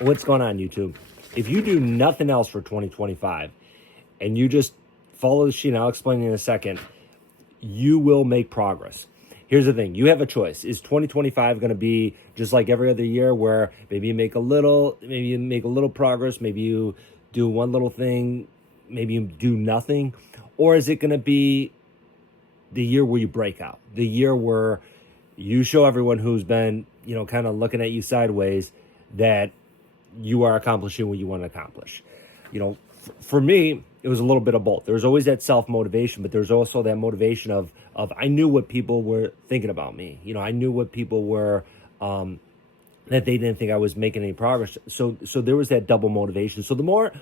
What's going on, YouTube? If you do nothing else for 2025 and you just follow the sheet, and I'll explain in a second, you will make progress. Here's the thing. You have a choice. Is 2025 going to be just like every other year where maybe you make a little progress, maybe you do one little thing, maybe you do nothing? Or is it going to be the year where you break out? The year where you show everyone who's been, kind of looking at you sideways that you are accomplishing what you want to accomplish. For me, it was a little bit of both. There was always that self-motivation, but there's also that motivation of I knew what people were thinking about me. I knew what people were, that they didn't think I was making any progress. So there was that double motivation. So the more,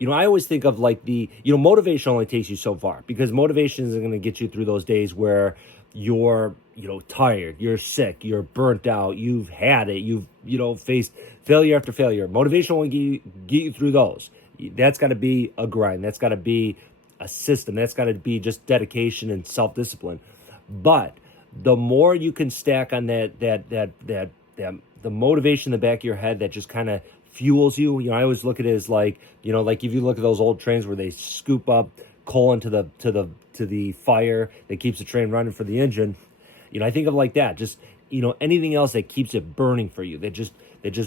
I always think of like motivation only takes you so far, because motivation isn't going to get you through those days where you're, tired, you're sick, you're burnt out, you've had it, you've, faced failure after failure. Motivation won't get you through those. That's got to be a grind. That's got to be a system. That's got to be just dedication and self-discipline. But the more you can stack on the motivation in the back of your head that just kind of fuels you. I always look at it as like if you look at those old trains where they scoop up coal into the fire that keeps the train running for the engine. I think of like that. Just anything else that keeps it burning for you, that just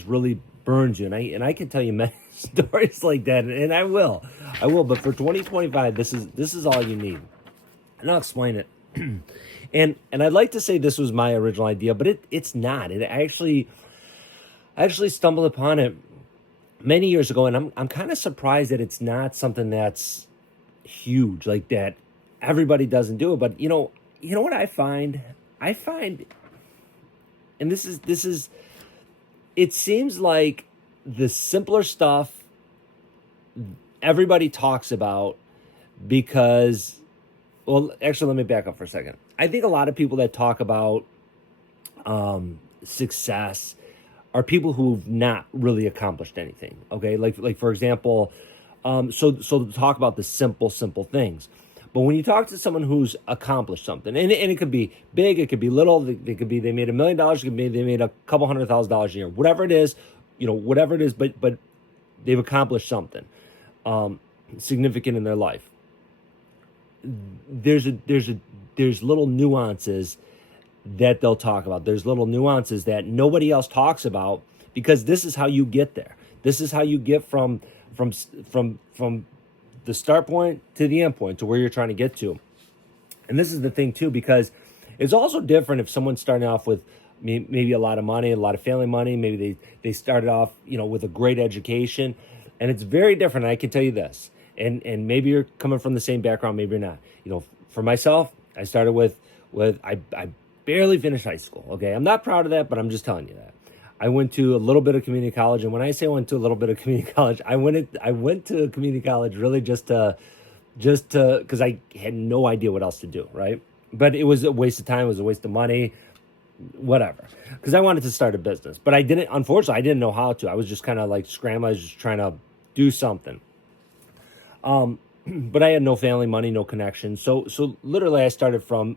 really burns you. And I can tell you many stories like that, and I will. But for 2025, this is all you need, and I'll explain it. and I'd like to say this was my original idea, but it's not. I actually stumbled upon it many years ago, and I'm kind of surprised that it's not something that's huge like that. Everybody doesn't do it, but you know what I find, and this is, it seems like the simpler stuff everybody talks about because, well, actually, let me back up for a second. I think a lot of people that talk about success are people who've not really accomplished anything. Okay, like for example, so to talk about the simple things. But when you talk to someone who's accomplished something, and it could be big, it could be little, it could be they made $1 million, it could be they made a couple $100,000 a year, whatever it is, but they've accomplished something significant in their life. There's little nuances that they'll talk about. There's little nuances that nobody else talks about, because this is how you get there. This is how you get from the start point to the end point to where you're trying to get to. And this is the thing too, because it's also different if someone's starting off with maybe a lot of money, a lot of family money. Maybe they started off, with a great education, and it's very different. I can tell you this, and maybe you're coming from the same background, maybe you're not. For myself, I started with I barely finished high school. Okay, I'm not proud of that, but I'm just telling you that. I went to a little bit of community college, and when I say I went to a little bit of community college, I went to community college really just to because I had no idea what else to do, right? But it was a waste of time, it was a waste of money, whatever. Because I wanted to start a business, but unfortunately, I didn't know how to. I was just kind of like scrambling. I was just trying to do something. But I had no family money, no connection. So literally I started from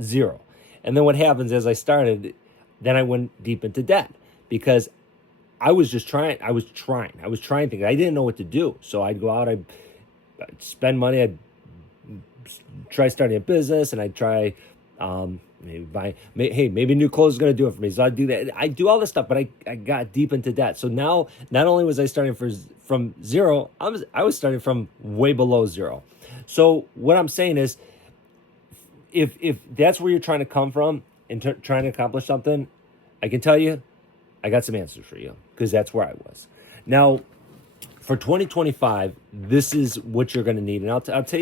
zero. And then what happens as I started, then I went deep into debt because I was trying things. I didn't know what to do. So I'd go out, I'd spend money, I'd try starting a business, and I'd try maybe new clothes is going to do it for me. So I'd do that. I do all this stuff, but I got deep into debt. So now not only was I starting from zero, I was starting from way below zero. So what I'm saying is, if that's where you're trying to come from and trying to accomplish something, I can tell you, I got some answers for you, because that's where I was. Now, for 2025, this is what you're going to need, and I'll tell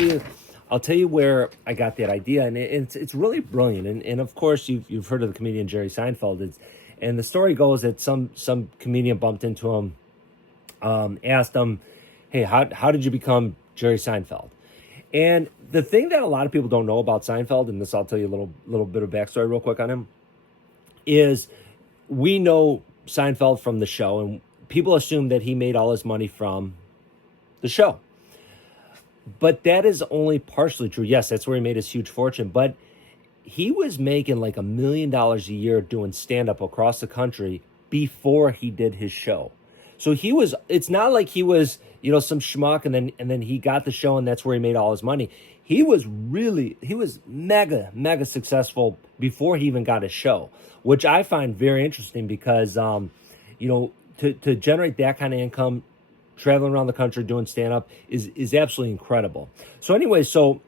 you where I got that idea, and it's really brilliant. And of course, you've heard of the comedian Jerry Seinfeld. And the story goes that some comedian bumped into him, asked him, "Hey, how did you become Jerry Seinfeld?" And the thing that a lot of people don't know about Seinfeld, and this I'll tell you a little bit of backstory real quick on him, is we know Seinfeld from the show, and people assume that he made all his money from the show. But that is only partially true. Yes, that's where he made his huge fortune, but he was making like $1 million a year doing stand-up across the country before he did his show. So it's not like he was, some schmuck and then he got the show and that's where he made all his money. He was mega, mega successful before he even got a show, which I find very interesting because, to generate that kind of income, traveling around the country doing stand-up is absolutely incredible. So anyway, so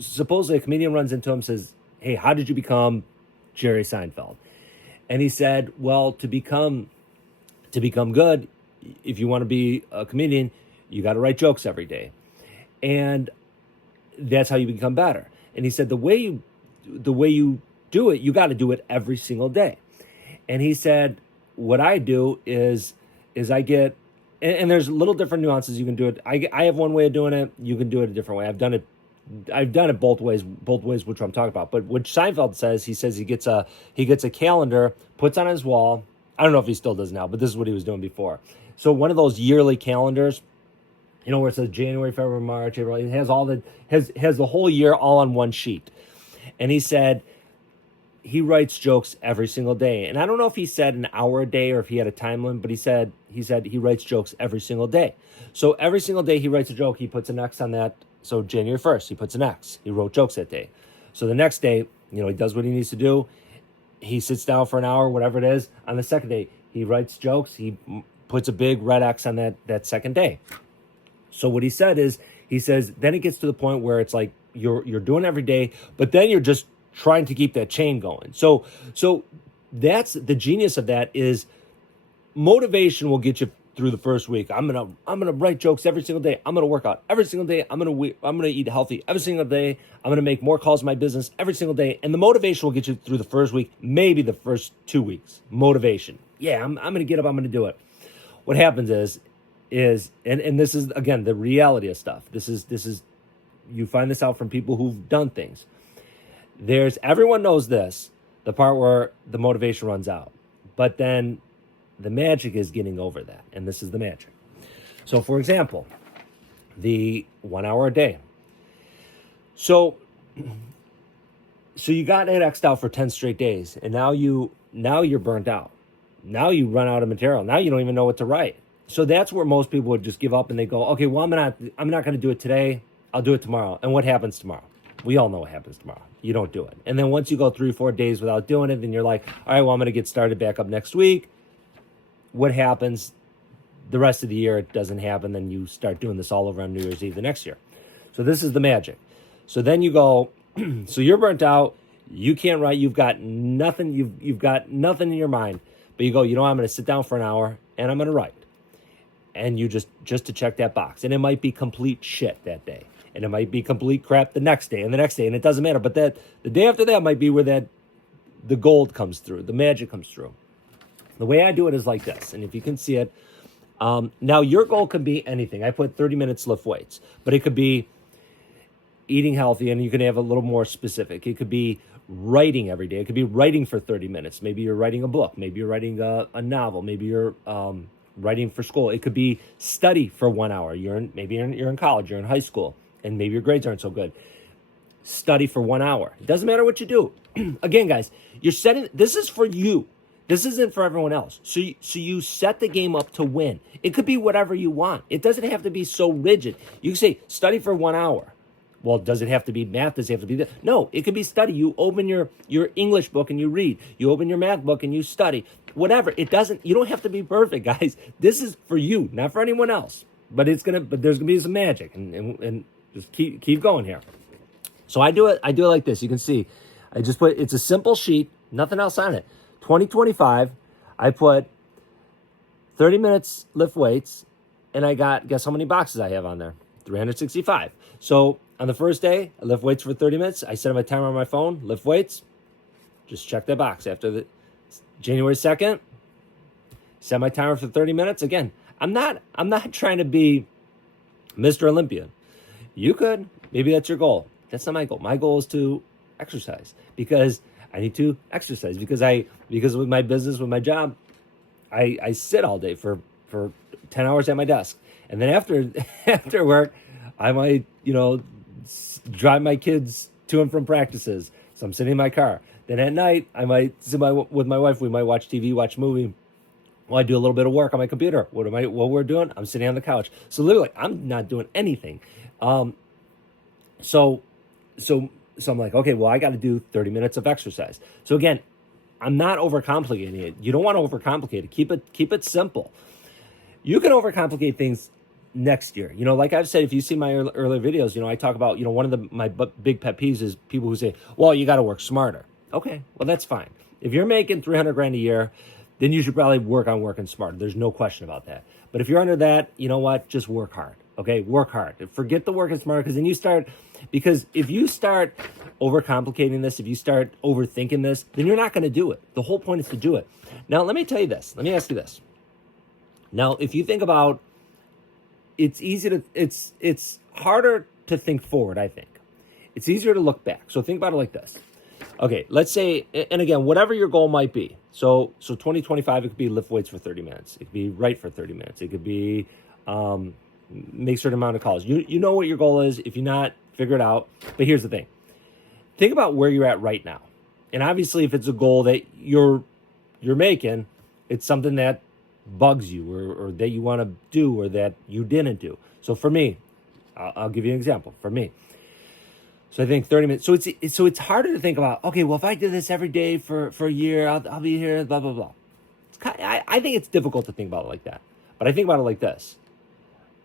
supposedly a comedian runs into him and says, "Hey, how did you become Jerry Seinfeld?" And he said, "Well, to become good, if you want to be a comedian, you got to write jokes every day. And that's how you become better." And he said, the way you do it, you got to do it every single day. And he said, what I do is I get, and there's little different nuances you can do it. I have one way of doing it. You can do it a different way. I've done it both ways, which I'm talking about. But what Seinfeld says, he gets a calendar, puts on his wall. I don't know if he still does now, but this is what he was doing before. So one of those yearly calendars, where it says January, February, March, April, it has the whole year all on one sheet. And he said he writes jokes every single day. And I don't know if he said an hour a day or if he had a time limit, but he said he writes jokes every single day. So every single day he writes a joke, he puts an X on that. So January 1st, he puts an X. He wrote jokes that day. So the next day, he does what he needs to do. He sits down for an hour, whatever it is. On the second day, he writes jokes. He puts a big red X on that second day. So what he said is, he says, then it gets to the point where it's like you're doing every day, but then you're just trying to keep that chain going. So that's the genius of that is motivation will get you through the first week. I'm gonna write jokes every single day. I'm gonna work out every single day. I'm gonna eat healthy every single day. I'm gonna make more calls in my business every single day. And the motivation will get you through the first week, maybe the first 2 weeks. Motivation. Yeah, I'm gonna get up. I'm gonna do it. What happens is and this is again the reality of stuff. This is you find this out from people who've done things. Everyone knows this, the part where the motivation runs out. But then the magic is getting over that. And this is the magic. So for example, the 1 hour a day. So you got it X'd out for 10 straight days. And now you're burnt out. Now you run out of material. Now you don't even know what to write. So that's where most people would just give up and they go, okay, well, I'm not going to do it today. I'll do it tomorrow. And what happens tomorrow? We all know what happens tomorrow. You don't do it. And then once you go 3-4 days without doing it, then you're like, all right, well, I'm going to get started back up next week. What happens the rest of the year? It doesn't happen. Then you start doing this all over on New Year's Eve the next year. So this is the magic. So then you go, so you're burnt out. You can't write. You've got nothing. You've got nothing in your mind. But you go, I'm going to sit down for an hour and I'm going to write. And you just to check that box. And it might be complete shit that day. And it might be complete crap the next day and the next day. And it doesn't matter. But the day after that might be where the gold comes through. The magic comes through. The way I do it is like this. And if you can see it, now your goal can be anything. I put 30 minutes lift weights. But it could be eating healthy. And you can have a little more specific. It could be writing every day. It could be writing for 30 minutes. Maybe you're writing a book. Maybe you're writing a novel. Maybe you're writing for school. It could be study for 1 hour. You're in college. You're in high school. And maybe your grades aren't so good. Study for 1 hour. It doesn't matter what you do. Again, guys, you're setting, this is for you. This isn't for everyone else. So you set the game up to win. It could be whatever you want. It doesn't have to be so rigid. You can say, study for 1 hour. Well, does it have to be math? Does it have to be that? No, it could be study. You open your English book and you read. You open your math book and you study. Whatever. You don't have to be perfect, guys. This is for you, not for anyone else. But there's gonna be some magic and just keep going here. So I do it like this. You can see, I just it's a simple sheet, nothing else on it. 2025, I put 30 minutes lift weights, and I got, guess how many boxes I have on there? 365. So on the first day, I lift weights for 30 minutes. I set my timer on my phone, lift weights, just check that box. After the January 2nd, set my timer for 30 minutes. Again, I'm not trying to be Mr. Olympia. You could, maybe that's your goal. That's not my goal. My goal is to exercise because I need to exercise because with my business, with my job, I sit all day for 10 hours at my desk. And then after work, I might, drive my kids to and from practices. So I'm sitting in my car. Then at night, I might sit with my wife. We might watch TV, watch a movie. Well, I do a little bit of work on my computer. What we're doing? I'm sitting on the couch. So literally, I'm not doing anything. So I'm like, okay, well, I got to do 30 minutes of exercise. So again, I'm not overcomplicating it. You don't want to overcomplicate it. Keep it simple. You can overcomplicate things next year. Like I've said, if you see my earlier videos, I talk about, one of my big pet peeves is people who say, well, you got to work smarter. Okay, well, that's fine. If you're making 300 grand a year, then you should probably work on working smarter. There's no question about that. But if you're under that, you know what? Just work hard. Okay, work hard. Forget the working smarter, because if you start overcomplicating this, if you start overthinking this, then you're not going to do it. The whole point is to do it. Now, let me tell you this. Let me ask you this. Now, if you think about, it's harder to think forward, I think. It's easier to look back. So think about it like this. Okay, let's say, and again, whatever your goal might be. So 2025, it could be lift weights for 30 minutes. It could be write for 30 minutes. It could be make a certain amount of calls. You know what your goal is. If you're not, figure it out. But here's the thing. Think about where you're at right now. And obviously, if it's a goal that you're making, it's something that bugs you or that you want to do or that you didn't do. So for me, I'll give you an example. For me, so I think 30 minutes. So it's harder to think about, okay, well, if I did this every day for a year, I'll be here, blah, blah, blah. I think it's difficult to think about it like that. But I think about it like this.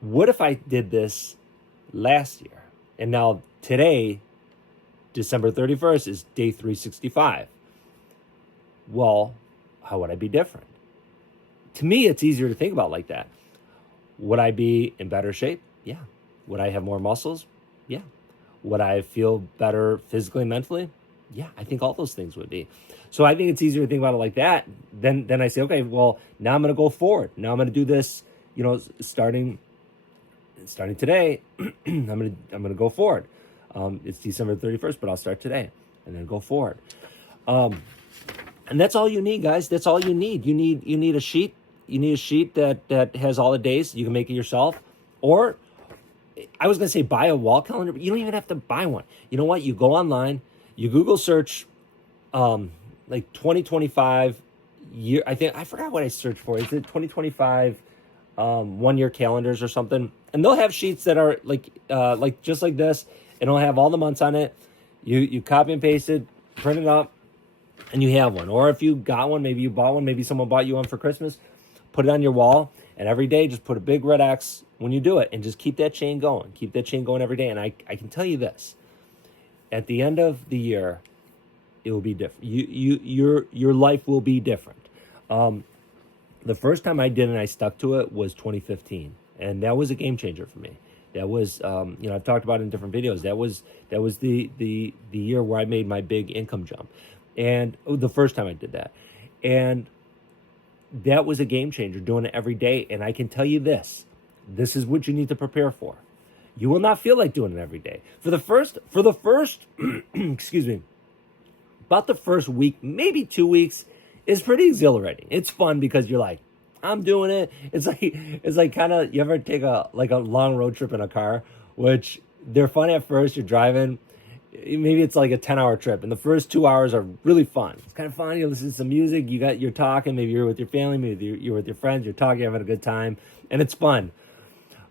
What if I did this last year? And now today, December 31st, is day 365. Well, how would I be different? To me, it's easier to think about like that. Would I be in better shape? Yeah. Would I have more muscles? Yeah. Would I feel better physically, mentally? Yeah, I think all those things would be. So I think it's easier to think about it like that. Then I say, okay, well, now I'm going to go forward. Now I'm going to do this, starting today. I'm going to go forward. It's December 31st, but I'll start today and then go forward. And that's all you need, guys. That's all you need. You need a sheet. You need a sheet that has all the days. You can make it yourself, or I was going to say buy a wall calendar, but you don't even have to buy one. You know what? You go online, you Google search, like 2025 year. I forgot what I searched for. Is it 2025 1-year calendars or something? And they'll have sheets that are like just like this, and it'll have all the months on it. You copy and paste it, print it up, and you have one. Or if you got one, maybe you bought one, maybe someone bought you one for Christmas, put it on your wall, and every day just put a big red X when you do it, and just keep that chain going. Keep that chain going every day. And I can tell you this, at the end of the year, it will be different. Your life will be different. The first time I did it and I stuck to it was 2015, and that was a game changer for me. That was, I've talked about it in different videos. That was the year where I made my big income jump, and the first time I did that, and that was a game changer. Doing it every day, and I can tell you this is what you need to prepare for. You will not feel like doing it every day. For the first, excuse me, about the first week, maybe 2 weeks, is pretty exhilarating. It's fun because you're like, I'm doing it. It's like kind of, you ever take a long road trip in a car, which they're fun at first. You're driving, maybe it's like a 10-hour trip, and the first 2 hours are really fun. It's kind of fun. You listen to some music. You're talking. Maybe you're with your family. Maybe you're with your friends. You're talking, having a good time, and it's fun.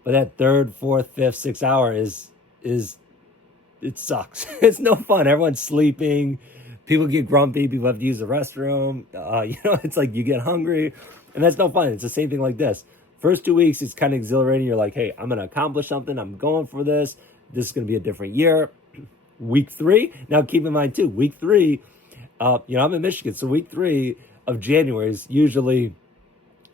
But that third, fourth, fifth, sixth hour is it sucks. It's no fun. Everyone's sleeping. People get grumpy. People have to use the restroom. It's like you get hungry, and that's no fun. It's the same thing like this. First 2 weeks, it's kind of exhilarating. You're like, hey, I'm going to accomplish something. I'm going for this. This is going to be a different year. Week 3, now keep in mind too, week 3, I'm in Michigan, so week 3 of January is usually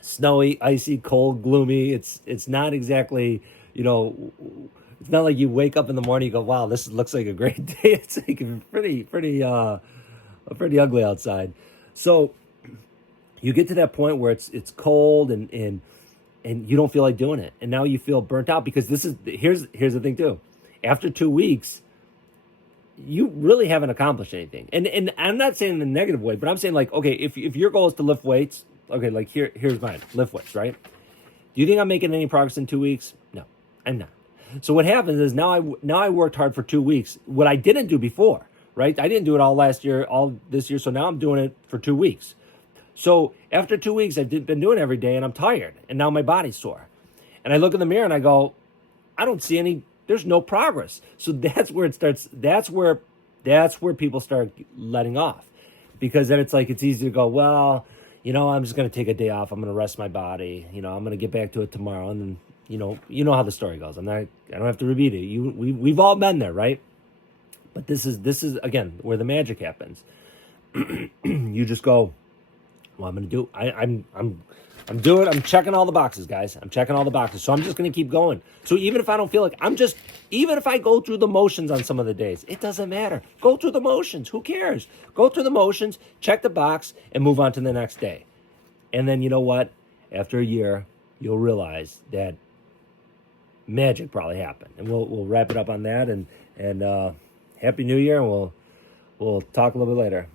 snowy, icy, cold, gloomy. It's not exactly, it's not like you wake up in the morning, you go, wow, this looks like a great day. It's like pretty ugly outside. So you get to that point where it's cold and you don't feel like doing it, and now you feel burnt out because here's the thing too. After 2 weeks, you really haven't accomplished anything. And I'm not saying in a negative way, but I'm saying like, okay, if your goal is to lift weights, okay, like here's mine, lift weights, right? Do you think I'm making any progress in 2 weeks? No, I'm not. So what happens is now I worked hard for 2 weeks, what I didn't do before, right? I didn't do it all last year, all this year, so now I'm doing it for 2 weeks. So after 2 weeks, I've been doing it every day, and I'm tired, and now my body's sore. And I look in the mirror and I go, I don't see any. There's no progress. So that's where it starts. That's where people start letting off, because then it's like it's easy to go, well, I'm just going to take a day off. I'm going to rest my body. I'm going to get back to it tomorrow. And then you know how the story goes. I don't have to repeat it. We've all been there, right? But this is again where the magic happens. You just go, well, I'm going to do. I'm doing. I'm checking all the boxes, guys. I'm checking all the boxes. So I'm just going to keep going. So even if I don't feel like even if I go through the motions on some of the days, it doesn't matter. Go through the motions. Who cares? Go through the motions, check the box, and move on to the next day. And then you know what? After a year, you'll realize that magic probably happened. And we'll wrap it up on that. And Happy New Year. And we'll talk a little bit later.